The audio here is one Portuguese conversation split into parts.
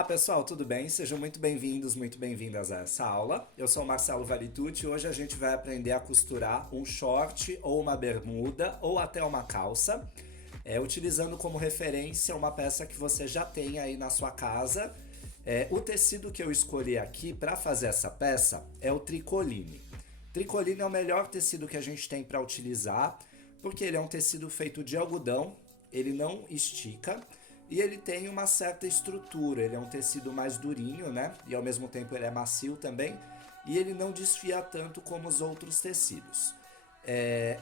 Olá pessoal, tudo bem? Sejam muito bem-vindos, muito bem-vindas a essa aula. Eu sou o Marcelo Valitucci e hoje a gente vai aprender a costurar um short ou uma bermuda ou até uma calça, utilizando como referência uma peça que você já tem aí na sua casa. O tecido que eu escolhi aqui para fazer essa peça é o tricoline. Tricoline é o melhor tecido que a gente tem para utilizar, porque ele é um tecido feito de algodão, ele não estica e ele tem uma certa estrutura. Ele é um tecido mais durinho, né? E ao mesmo tempo ele é macio também, e ele não desfia tanto como os outros tecidos.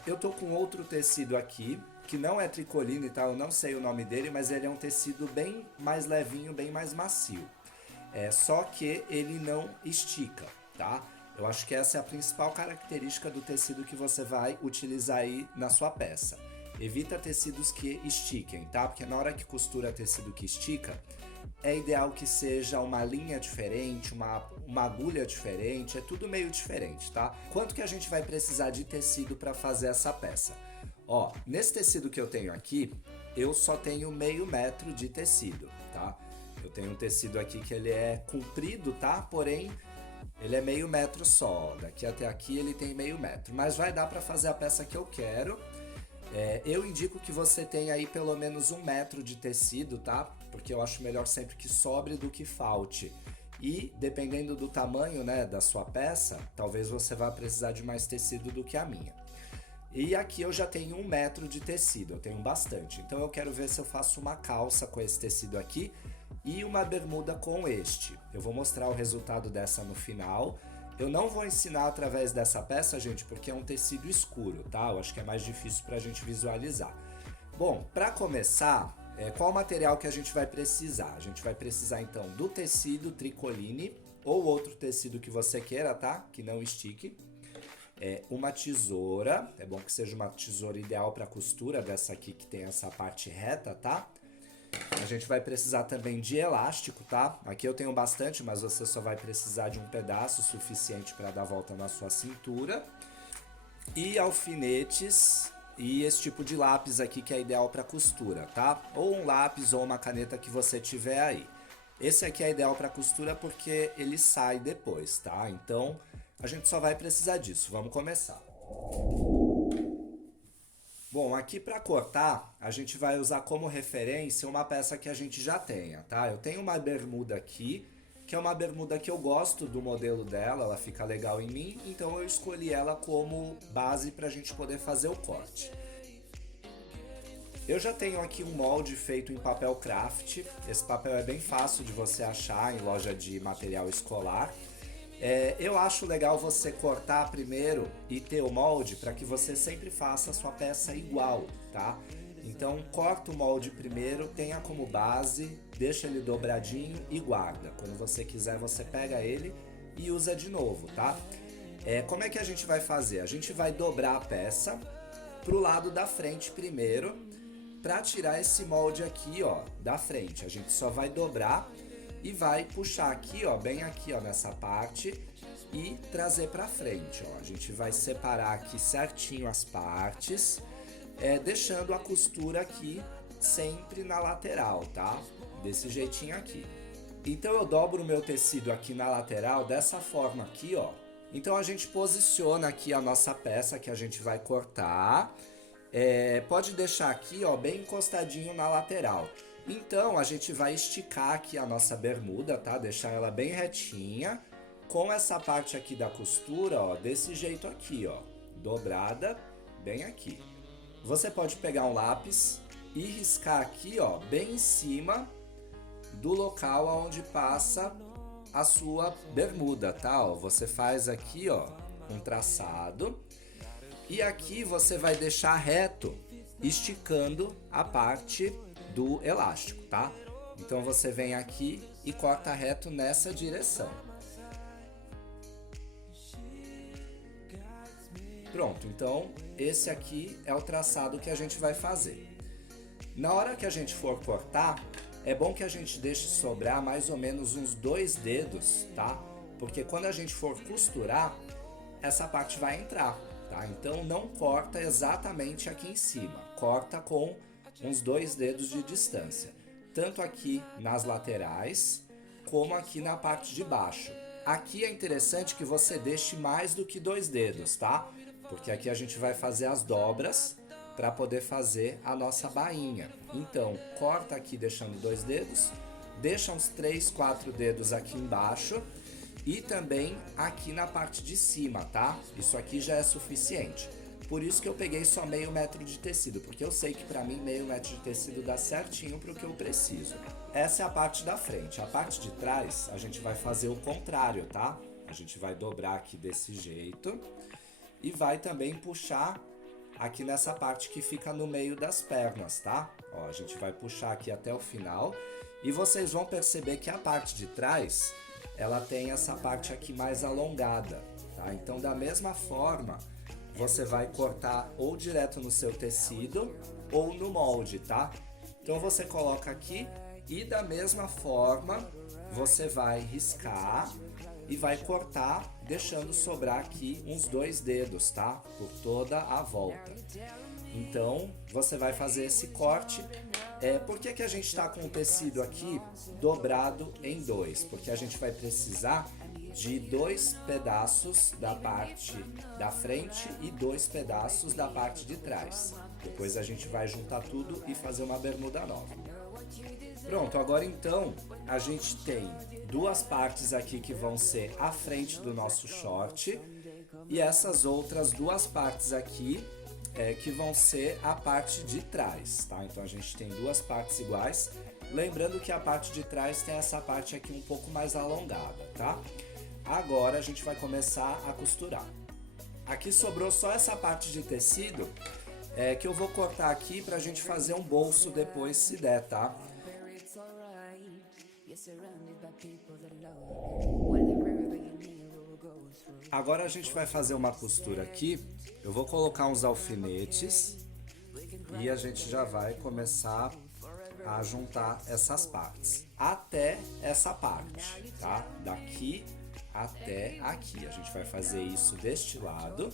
Eu tô com outro tecido aqui, que não é tricoline, tá? Eu não sei o nome dele, mas ele é um tecido bem mais levinho, bem mais macio. Só que ele não estica, tá? Eu acho que essa é a principal característica do tecido que você vai utilizar aí na sua peça. Evita tecidos que estiquem, tá? Porque na hora que costura tecido que estica, é ideal que seja uma linha diferente, uma agulha diferente, é tudo meio diferente, tá? Quanto que a gente vai precisar de tecido para fazer essa peça? Ó, nesse tecido que eu tenho aqui, eu só tenho meio metro de tecido, tá? Eu tenho um tecido aqui que ele é comprido, tá? Porém, ele é meio metro só. Daqui até aqui ele tem meio metro. Mas vai dar para fazer a peça que eu quero. Eu indico que você tenha aí pelo menos 1 metro de tecido, tá? Porque eu acho melhor sempre que sobre do que falte. E dependendo do tamanho, né, da sua peça, talvez você vá precisar de mais tecido do que a minha. E aqui eu já tenho 1 metro de tecido, eu tenho bastante. Então eu quero ver se eu faço uma calça com esse tecido aqui e uma bermuda com este. Eu vou mostrar o resultado dessa no final. Eu não vou ensinar através dessa peça, gente, porque é um tecido escuro, tá? Eu acho que é mais difícil pra gente visualizar. Bom, para começar, qual material que a gente vai precisar? A gente vai precisar então do tecido tricoline ou outro tecido que você queira, tá? Que não estique. Uma tesoura, é bom que seja uma tesoura ideal para costura, dessa aqui que tem essa parte reta, tá? A gente vai precisar também de elástico, tá? Aqui eu tenho bastante, mas você só vai precisar de um pedaço suficiente para dar volta na sua cintura. E alfinetes e esse tipo de lápis aqui que é ideal para costura, tá? Ou um lápis ou uma caneta que você tiver aí. Esse aqui é ideal para costura porque ele sai depois, tá? Então a gente só vai precisar disso. Vamos começar. Bom, aqui para cortar, a gente vai usar como referência uma peça que a gente já tenha, tá? Eu tenho uma bermuda aqui, que é uma bermuda que eu gosto do modelo dela, ela fica legal em mim, então eu escolhi ela como base para a gente poder fazer o corte. Eu já tenho aqui um molde feito em papel craft, esse papel é bem fácil de você achar em loja de material escolar. Eu acho legal você cortar primeiro e ter o molde para que você sempre faça a sua peça igual, tá? Então corta o molde primeiro, tenha como base, deixa ele dobradinho e guarda. Quando você quiser você pega ele e usa de novo, tá? Como é que a gente vai fazer? A gente vai dobrar a peça pro lado da frente primeiro para tirar esse molde aqui, ó, da frente. A gente só vai dobrar e vai puxar aqui, ó, bem aqui, ó, nessa parte e trazer pra frente, ó. A gente vai separar aqui certinho as partes, deixando a costura aqui sempre na lateral, tá? Desse jeitinho aqui. Então eu dobro o meu tecido aqui na lateral dessa forma aqui, ó. Então a gente posiciona aqui a nossa peça que a gente vai cortar. Pode deixar aqui, ó, bem encostadinho na lateral. Então a gente vai esticar aqui a nossa bermuda, tá? Deixar ela bem retinha, com essa parte aqui da costura, ó, desse jeito aqui, ó, dobrada bem aqui. Você pode pegar um lápis e riscar aqui, ó, bem em cima do local onde passa a sua bermuda, tá? Ó, você faz aqui, ó, um traçado e aqui você vai deixar reto, esticando a parte do elástico, tá? Então você vem aqui e corta reto nessa direção. Pronto, então esse aqui é o traçado que a gente vai fazer. Na hora que a gente for cortar, é bom que a gente deixe sobrar mais ou menos uns 2 dedos, tá? Porque quando a gente for costurar, essa parte vai entrar, tá? Então não corta exatamente aqui em cima, corta com uns 2 dedos de distância, tanto aqui nas laterais como aqui na parte de baixo. Aqui é interessante que você deixe mais do que 2 dedos, tá? Porque aqui a gente vai fazer as dobras para poder fazer a nossa bainha. Então, corta aqui deixando 2 dedos, deixa uns 3, 4 dedos aqui embaixo e também aqui na parte de cima, tá? Isso aqui já é suficiente. Por isso que eu peguei só meio metro de tecido, porque eu sei que para mim meio metro de tecido dá certinho para o que eu preciso. Essa é a parte da frente. A parte de trás a gente vai fazer o contrário, tá? A gente vai dobrar aqui desse jeito e vai também puxar aqui nessa parte que fica no meio das pernas, tá? Ó, a gente vai puxar aqui até o final e vocês vão perceber que a parte de trás, ela tem essa parte aqui mais alongada, tá? Então, da mesma forma, você vai cortar ou direto no seu tecido ou no molde, tá? Então, você coloca aqui e da mesma forma, você vai riscar e vai cortar, deixando sobrar aqui uns 2 dedos, tá? Por toda a volta. Então, você vai fazer esse corte. Por que a gente está com o tecido aqui dobrado em 2? Porque a gente vai precisar de 2 pedaços da parte da frente e 2 pedaços da parte de trás. Depois a gente vai juntar tudo e fazer uma bermuda nova. Pronto, agora então a gente tem 2 partes aqui que vão ser a frente do nosso short e essas outras 2 partes aqui que vão ser a parte de trás, tá? Então a gente tem 2 partes iguais, lembrando que a parte de trás tem essa parte aqui um pouco mais alongada, tá? Agora a gente vai começar a costurar. Aqui sobrou só essa parte de tecido que eu vou cortar aqui pra gente fazer um bolso depois se der, tá? Agora a gente vai fazer uma costura aqui. Eu vou colocar uns alfinetes e a gente já vai começar a juntar essas partes até essa parte, tá? Daqui até aqui. A gente vai fazer isso deste lado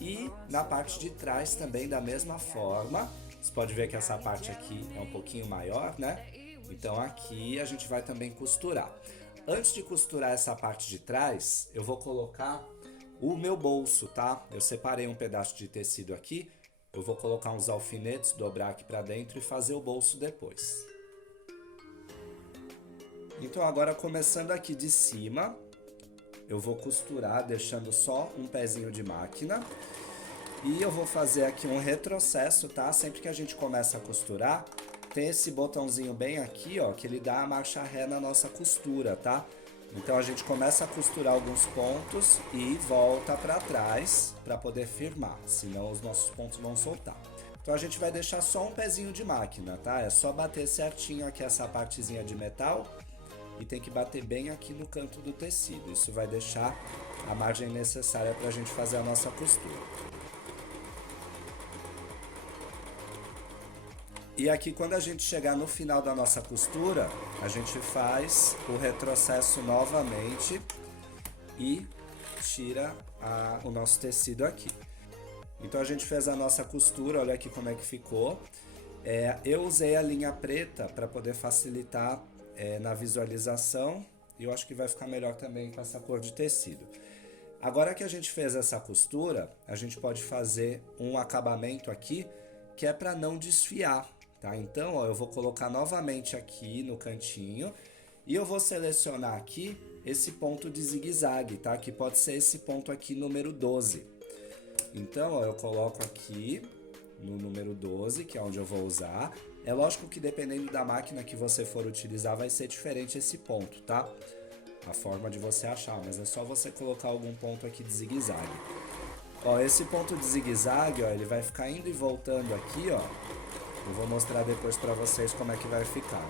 e na parte de trás também da mesma forma. Você pode ver que essa parte aqui é um pouquinho maior, né? Então aqui a gente vai também costurar. Antes de costurar essa parte de trás, eu vou colocar o meu bolso, tá? Eu separei um pedaço de tecido aqui, eu vou colocar uns alfinetes, dobrar aqui pra dentro e fazer o bolso depois. Então agora começando aqui de cima, eu vou costurar deixando só um pezinho de máquina. E eu vou fazer aqui um retrocesso, tá? Sempre que a gente começa a costurar, tem esse botãozinho bem aqui, ó, que ele dá a marcha ré na nossa costura, tá? Então a gente começa a costurar alguns pontos e volta para trás para poder firmar, senão os nossos pontos vão soltar. Então a gente vai deixar só um pezinho de máquina, tá? É só bater certinho aqui essa partezinha de metal e tem que bater bem aqui no canto do tecido. Isso vai deixar a margem necessária para a gente fazer a nossa costura. E aqui quando a gente chegar no final da nossa costura, a gente faz o retrocesso novamente e tira o nosso tecido aqui. Então a gente fez a nossa costura, olha aqui como é que ficou. Eu usei a linha preta para poder facilitar na visualização e eu acho que vai ficar melhor também com essa cor de tecido. Agora que a gente fez essa costura, a gente pode fazer um acabamento aqui que é para não desfiar. Tá? Então, ó, eu vou colocar novamente aqui no cantinho e eu vou selecionar aqui esse ponto de zigue-zague, tá? Que pode ser esse ponto aqui, número 12. Então, ó, eu coloco aqui no número 12, que é onde eu vou usar. É lógico que dependendo da máquina que você for utilizar, vai ser diferente esse ponto, tá? A forma de você achar, mas é só você colocar algum ponto aqui de zigue-zague. Ó, esse ponto de zigue-zague, ó, ele vai ficar indo e voltando aqui, ó. Eu vou mostrar depois pra vocês como é que vai ficar.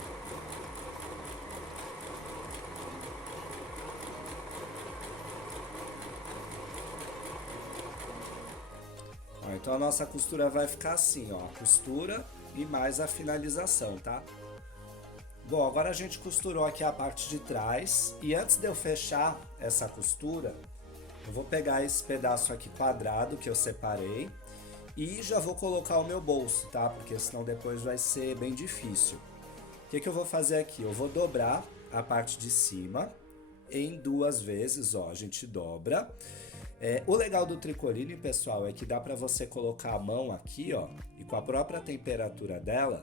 Ó, então a nossa costura vai ficar assim, ó. A costura e mais a finalização, tá? Bom, agora a gente costurou aqui a parte de trás. E antes de eu fechar essa costura, eu vou pegar esse pedaço aqui quadrado que eu separei. E já vou colocar o meu bolso, tá? Porque senão depois vai ser bem difícil. O que eu vou fazer aqui? Eu vou dobrar a parte de cima em 2 vezes, ó, a gente dobra. O legal do tricoline, pessoal, é que dá pra você colocar a mão aqui, ó, e com a própria temperatura dela,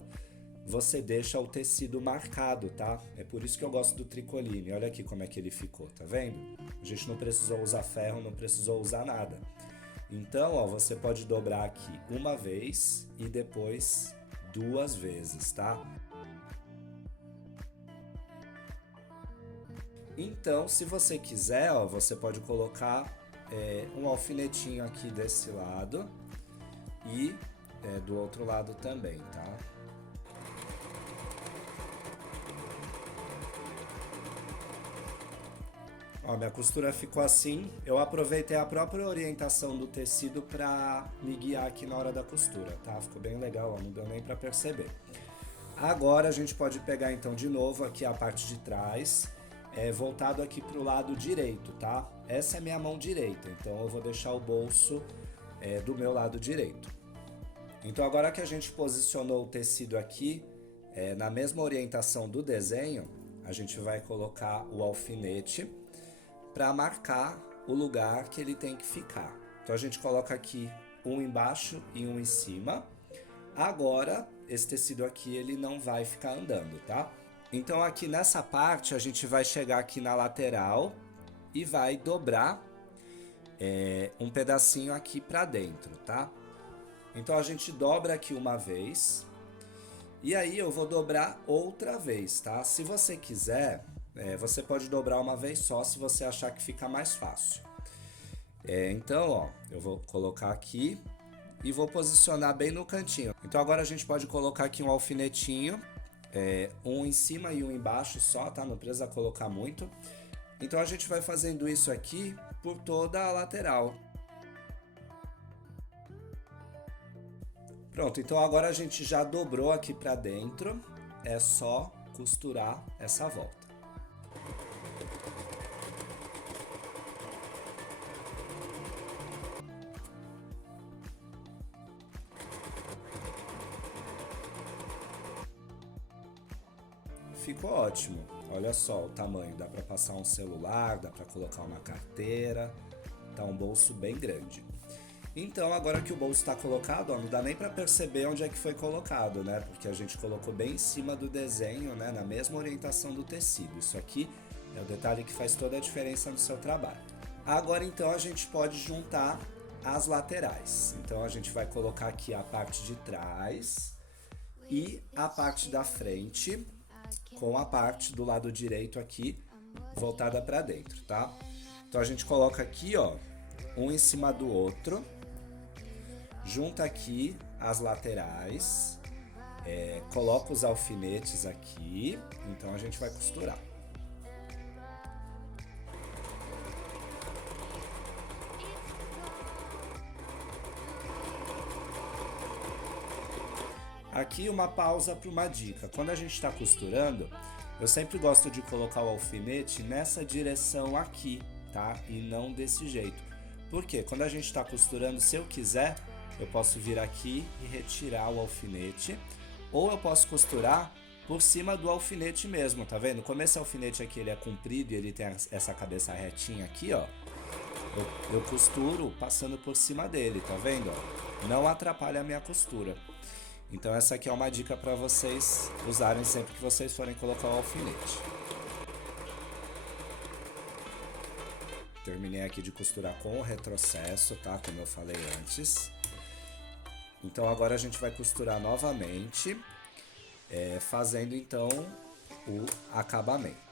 você deixa o tecido marcado, tá? É por isso que eu gosto do tricoline. Olha aqui como é que ele ficou, tá vendo? A gente não precisou usar ferro, não precisou usar nada. Então, ó, você pode dobrar aqui uma vez e depois 2 vezes, tá? Então, se você quiser, ó, você pode colocar um alfinetinho aqui desse lado e do outro lado também, tá? Ó, minha costura ficou assim. Eu aproveitei a própria orientação do tecido para me guiar aqui na hora da costura, tá? Ficou bem legal, ó, não deu nem para perceber. Agora a gente pode pegar então de novo aqui a parte de trás, voltado aqui para o lado direito, tá? Essa é minha mão direita, então eu vou deixar o bolso do meu lado direito. Então agora que a gente posicionou o tecido aqui, na mesma orientação do desenho, a gente vai colocar o alfinete para marcar o lugar que ele tem que ficar. Então a gente coloca aqui um embaixo e um em cima. Agora, esse tecido aqui ele não vai ficar andando, tá? Então aqui nessa parte a gente vai chegar aqui na lateral e vai dobrar um pedacinho aqui para dentro, tá? Então a gente dobra aqui uma vez e aí eu vou dobrar outra vez, tá? Se você quiser, você pode dobrar uma vez só se você achar que fica mais fácil. Então, ó, eu vou colocar aqui e vou posicionar bem no cantinho. Então agora a gente pode colocar aqui um alfinetinho, um em cima e um embaixo só, tá? Não precisa colocar muito. Então a gente vai fazendo isso aqui por toda a lateral. Pronto, então agora a gente já dobrou aqui pra dentro, é só costurar essa volta. Ficou ótimo, olha só o tamanho, dá pra passar um celular, dá pra colocar uma carteira, tá um bolso bem grande. Então, agora que o bolso está colocado, ó, não dá nem para perceber onde é que foi colocado, né? Porque a gente colocou bem em cima do desenho, né? Na mesma orientação do tecido. Isso aqui é o detalhe que faz toda a diferença no seu trabalho. Agora, então, a gente pode juntar as laterais. Então, a gente vai colocar aqui a parte de trás e a parte da frente, com a parte do lado direito aqui voltada para dentro, tá? Então, a gente coloca aqui, ó, um em cima do outro. Junta aqui as laterais, coloca os alfinetes aqui, então a gente vai costurar. Aqui uma pausa para uma dica. Quando a gente está costurando, eu sempre gosto de colocar o alfinete nessa direção aqui, tá? E não desse jeito. Por quê? Quando a gente está costurando, se eu quiser, eu posso vir aqui e retirar o alfinete, ou eu posso costurar por cima do alfinete mesmo, tá vendo? Como esse alfinete aqui ele é comprido e ele tem essa cabeça retinha aqui, ó, eu costuro passando por cima dele, tá vendo? Ó? Não atrapalha a minha costura. Então essa aqui é uma dica para vocês usarem sempre que vocês forem colocar o alfinete. Terminei aqui de costurar com o retrocesso, tá? Como eu falei antes. Então agora a gente vai costurar novamente, fazendo então o acabamento.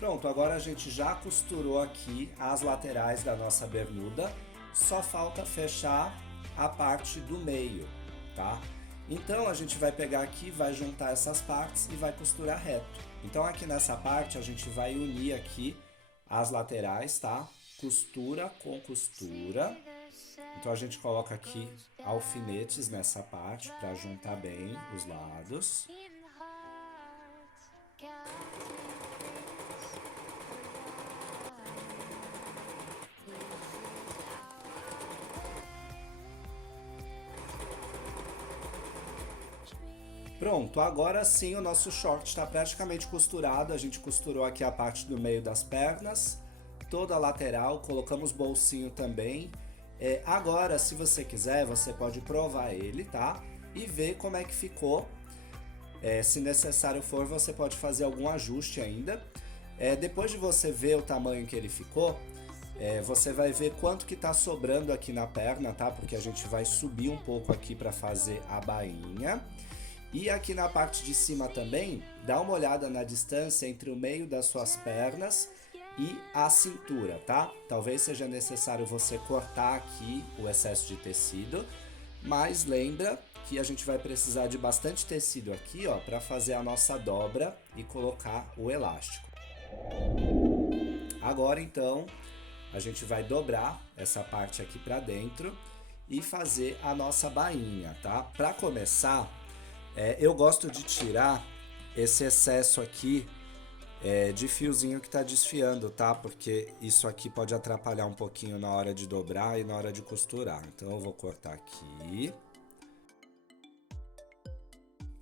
Pronto, agora a gente já costurou aqui as laterais da nossa bermuda, só falta fechar a parte do meio, tá? Então a gente vai pegar aqui, vai juntar essas partes e vai costurar reto. Então aqui nessa parte a gente vai unir aqui as laterais, tá? Costura com costura. Então a gente coloca aqui alfinetes nessa parte para juntar bem os lados. Pronto, agora sim o nosso short está praticamente costurado. A gente costurou aqui a parte do meio das pernas, toda a lateral, colocamos bolsinho também. Agora, se você quiser, você pode provar ele, tá? E ver como é que ficou. Se necessário for, você pode fazer algum ajuste ainda. Depois de você ver o tamanho que ele ficou, você vai ver quanto que tá sobrando aqui na perna, tá? Porque a gente vai subir um pouco aqui para fazer a bainha. E aqui na parte de cima também, dá uma olhada na distância entre o meio das suas pernas e a cintura, tá? Talvez seja necessário você cortar aqui o excesso de tecido, mas lembra que a gente vai precisar de bastante tecido aqui, ó, para fazer a nossa dobra e colocar o elástico. Agora então, a gente vai dobrar essa parte aqui para dentro e fazer a nossa bainha, tá? Para começar, eu gosto de tirar esse excesso aqui de fiozinho que tá desfiando, tá? Porque isso aqui pode atrapalhar um pouquinho na hora de dobrar e na hora de costurar. Então eu vou cortar aqui.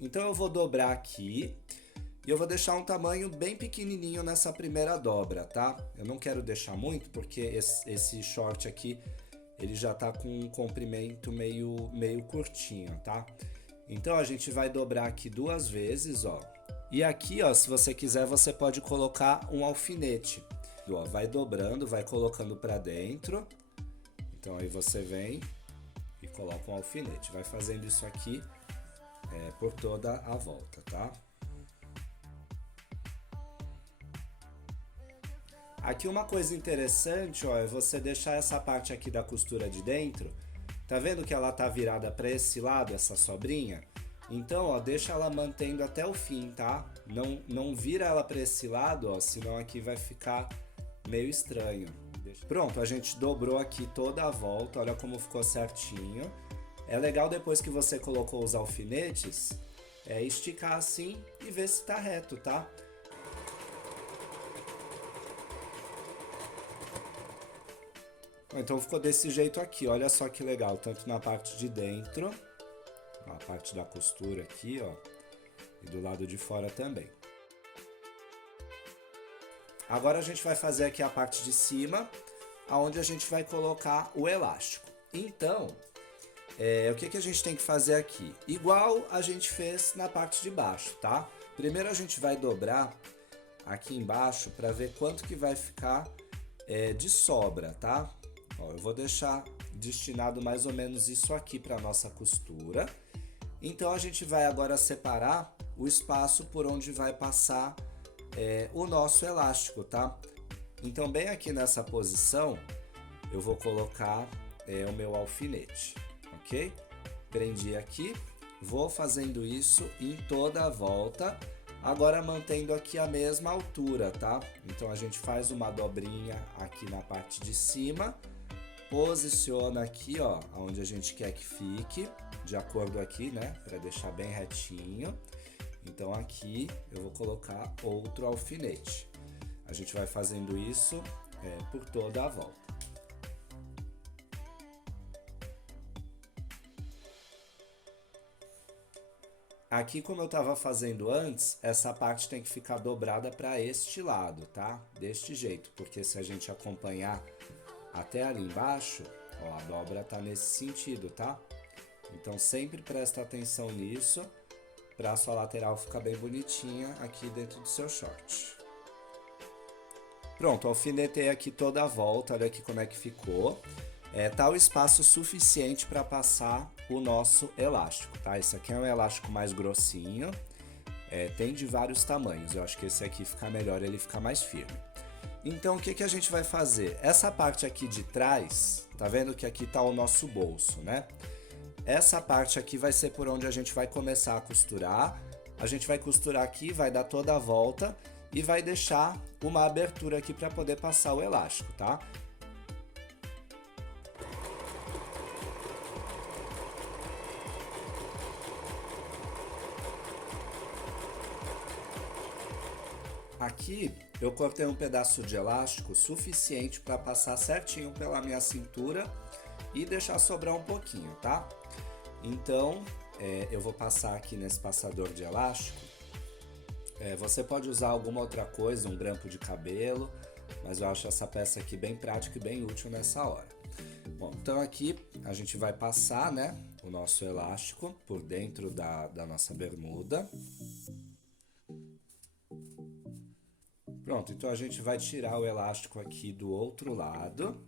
Então eu vou dobrar aqui e eu vou deixar um tamanho bem pequenininho nessa primeira dobra, tá? Eu não quero deixar muito porque esse short aqui, ele já tá com um comprimento meio curtinho, tá? Então a gente vai dobrar aqui 2 vezes, ó. E aqui, ó, se você quiser, você pode colocar um alfinete. Ó, vai dobrando, vai colocando para dentro. Então aí você vem e coloca um alfinete. Vai fazendo isso aqui por toda a volta, tá? Aqui uma coisa interessante, ó, é você deixar essa parte aqui da costura de dentro. Tá vendo que ela tá virada para esse lado, essa sobrinha? Então, ó, deixa ela mantendo até o fim, tá? Não vira ela para esse lado, ó, senão aqui vai ficar meio estranho. Pronto, a gente dobrou aqui toda a volta, olha como ficou certinho. É legal depois que você colocou os alfinetes, esticar assim e ver se tá reto, tá? Então ficou desse jeito aqui, olha só que legal, tanto na parte de dentro, na parte da costura aqui, ó, e do lado de fora também. Agora a gente vai fazer aqui a parte de cima, aonde a gente vai colocar o elástico. Então, o que a gente tem que fazer aqui? Igual a gente fez na parte de baixo, tá? Primeiro a gente vai dobrar aqui embaixo para ver quanto que vai ficar de sobra, tá? Ó, eu vou deixar destinado mais ou menos isso aqui para nossa costura. Então a gente vai agora separar o espaço por onde vai passar o nosso elástico, tá? Então bem aqui nessa posição eu vou colocar o meu alfinete, ok? Prendi aqui, vou fazendo isso em toda a volta, agora mantendo aqui a mesma altura, tá? Então a gente faz uma dobrinha aqui na parte de cima, posiciona aqui, ó, onde a gente quer que fique, de acordo aqui, né, para deixar bem retinho. Então aqui eu vou colocar outro alfinete. A gente vai fazendo isso por toda a volta. Aqui, como eu estava fazendo antes, essa parte tem que ficar dobrada para este lado, tá? Deste jeito, porque se a gente acompanhar até ali embaixo, ó, a dobra tá nesse sentido, tá? Então sempre presta atenção nisso, para a sua lateral ficar bem bonitinha aqui dentro do seu short. Pronto, alfinetei aqui toda a volta, olha aqui como é que ficou. Tá o espaço suficiente para passar o nosso elástico, tá? Esse aqui é um elástico mais grossinho, tem de vários tamanhos, eu acho que esse aqui fica melhor, ele fica mais firme. Então o que a gente vai fazer? Essa parte aqui de trás, tá vendo que aqui tá o nosso bolso, né? Essa parte aqui vai ser por onde a gente vai começar a costurar. A gente vai costurar aqui, vai dar toda a volta e vai deixar uma abertura aqui para poder passar o elástico, tá? Aqui eu cortei um pedaço de elástico suficiente para passar certinho pela minha cintura e deixar sobrar um pouquinho, tá? Então eu vou passar aqui nesse passador de elástico. Você pode usar alguma outra coisa, um grampo de cabelo, mas eu acho essa peça aqui bem prática e bem útil nessa hora. Bom, então aqui a gente vai passar, né, o nosso elástico por dentro da nossa bermuda. Pronto, então a gente vai tirar o elástico aqui do outro lado.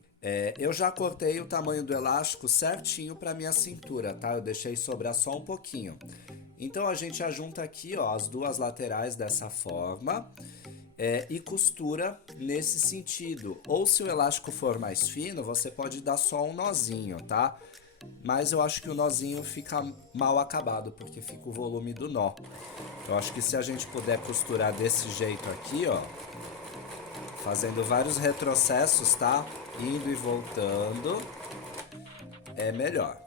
Eu já cortei o tamanho do elástico certinho para minha cintura, tá? Eu deixei sobrar só um pouquinho. Então a gente ajunta aqui, ó, as duas laterais dessa forma e costura nesse sentido. Ou se o elástico for mais fino, você pode dar só um nozinho, tá? Mas eu acho que o nozinho fica mal acabado, porque fica o volume do nó. Eu acho que se a gente puder costurar desse jeito aqui, ó, fazendo vários retrocessos, tá? Indo e voltando, é melhor.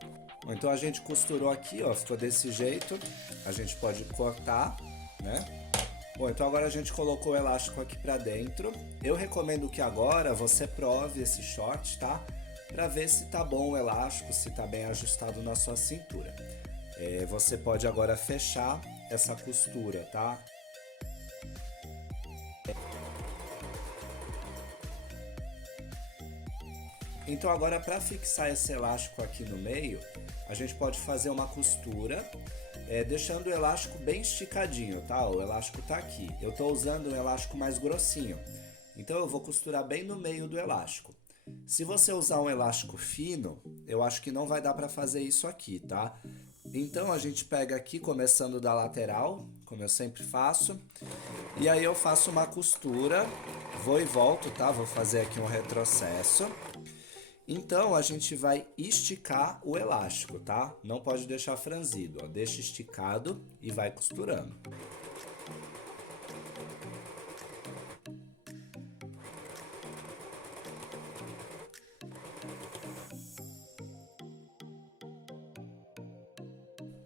Então a gente costurou aqui, ó, ficou desse jeito. A gente pode cortar, né? Bom, então agora a gente colocou o elástico aqui pra dentro. Eu recomendo que agora você prove esse short, tá? Pra ver se tá bom o elástico, se tá bem ajustado na sua cintura. Você pode agora fechar essa costura, tá? Então agora, para fixar esse elástico aqui no meio, a gente pode fazer uma costura, deixando o elástico bem esticadinho, tá? O elástico tá aqui. Eu tô usando um elástico mais grossinho, então eu vou costurar bem no meio do elástico. Se você usar um elástico fino, eu acho que não vai dar para fazer isso aqui, tá? Então a gente pega aqui, começando da lateral, como eu sempre faço, e aí eu faço uma costura, vou e volto, tá? Vou fazer aqui um retrocesso. Então a gente vai esticar o elástico, tá? Não pode deixar franzido, ó. Deixa esticado e vai costurando.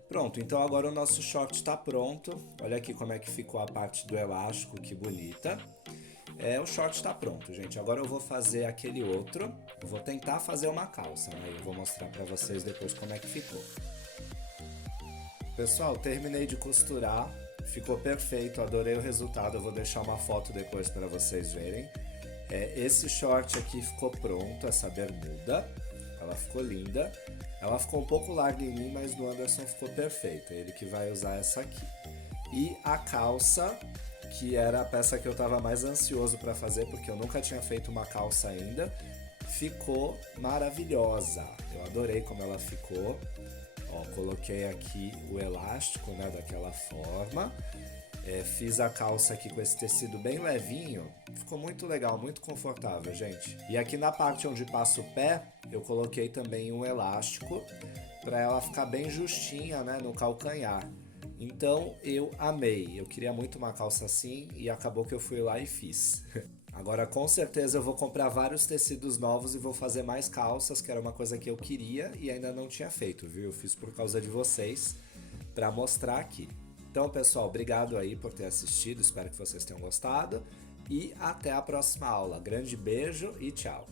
Pronto, então agora o nosso short está pronto. Olha aqui como é que ficou a parte do elástico, que bonita. O short está pronto, gente. Agora eu vou fazer aquele outro. Eu vou tentar fazer uma calça, né? Eu vou mostrar para vocês depois como é que ficou. Pessoal, terminei de costurar. Ficou perfeito, adorei o resultado. Eu vou deixar uma foto depois para vocês verem. Esse short aqui ficou pronto, essa bermuda. Ela ficou linda. Ela ficou um pouco larga em mim, mas do Anderson ficou perfeita. Ele que vai usar essa aqui. E a calça, que era a peça que eu estava mais ansioso para fazer, porque eu nunca tinha feito uma calça ainda, ficou maravilhosa. Eu adorei como ela ficou. Ó, coloquei aqui o elástico, né, daquela forma. Fiz a calça aqui com esse tecido bem levinho. Ficou muito legal, muito confortável, gente. E aqui na parte onde passa o pé, eu coloquei também um elástico para ela ficar bem justinha, né, no calcanhar. Então eu amei, eu queria muito uma calça assim e acabou que eu fui lá e fiz. Agora com certeza eu vou comprar vários tecidos novos e vou fazer mais calças, que era uma coisa que eu queria e ainda não tinha feito, viu? Eu fiz por causa de vocês, para mostrar aqui. Então pessoal, obrigado aí por ter assistido, espero que vocês tenham gostado e até a próxima aula. Grande beijo e tchau!